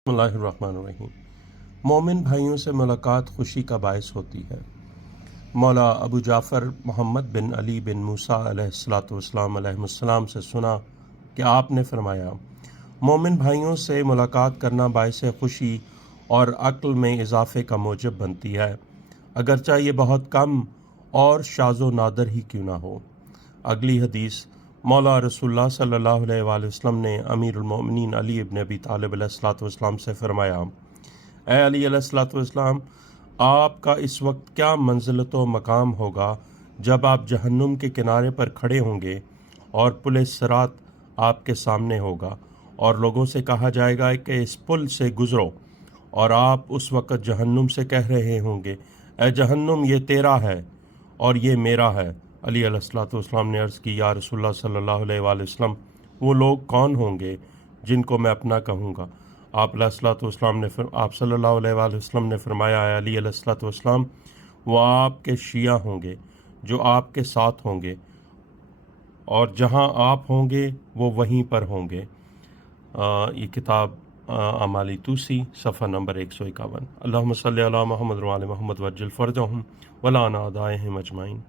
बिस्मिल्लाहिर्रहमानिर्रहीम। मोमिन भाइयों से मुलाकात खुशी का बायस होती है। मौला अबू जाफ़र मोहम्मद बिन अली बिन मूसा अलैहिस्सलाम से सुना कि आपने फरमाया, मोमिन भाइयों से मुलाकात करना बायस खुशी और अक्ल में इजाफ़े का मूजब बनती है, अगरचा ये बहुत कम और शाज़ो नादर ही क्यों ना हो। अगली हदीस मौला रसूलुल्लाह सल्लल्लाहु अलैहि वसल्लम ने अमीरुल मोमिनीन अली इब्न अबी तालिब अलैहिस्सलातु वस्सलाम से फरमाया, ए अली अलैहिस्सलातु वस्सलाम, आपका इस वक्त क्या मंजिलत व मकाम होगा जब आप जहन्नुम के किनारे पर खड़े होंगे और पुल सिरात आपके सामने होगा और लोगों से कहा जाएगा कि इस पुल से गुज़रो, और आप उस वक़्त जहन्नुम से कह रहे होंगे, ए जहन्नुम, ये तेरा है और ये मेरा है। अली अलैहिस्सलातु वस्सलाम ने अर्ज़ की, या रसूलुल्लाह सल्लल्लाहु अलैहि वसल्लम, वो लोग कौन होंगे जिनको मैं अपना कहूँगा? आप सल्लल्लाहु अलैहि वसल्लम ने फरमाया, अली अलैहिस्सलातु वस्सलाम, वो आपके शिया होंगे जो आपके साथ होंगे, और जहाँ आप होंगे वो वहीं पर होंगे। ये किताब अमाली तूसी सफ़ा नंबर 151। अल्लाहुम्मा सल्लि अला मुहम्मद व आलि मुहम्मद वज्जिल फ़रजहुम वला अना अदाइहिम अजमाइन।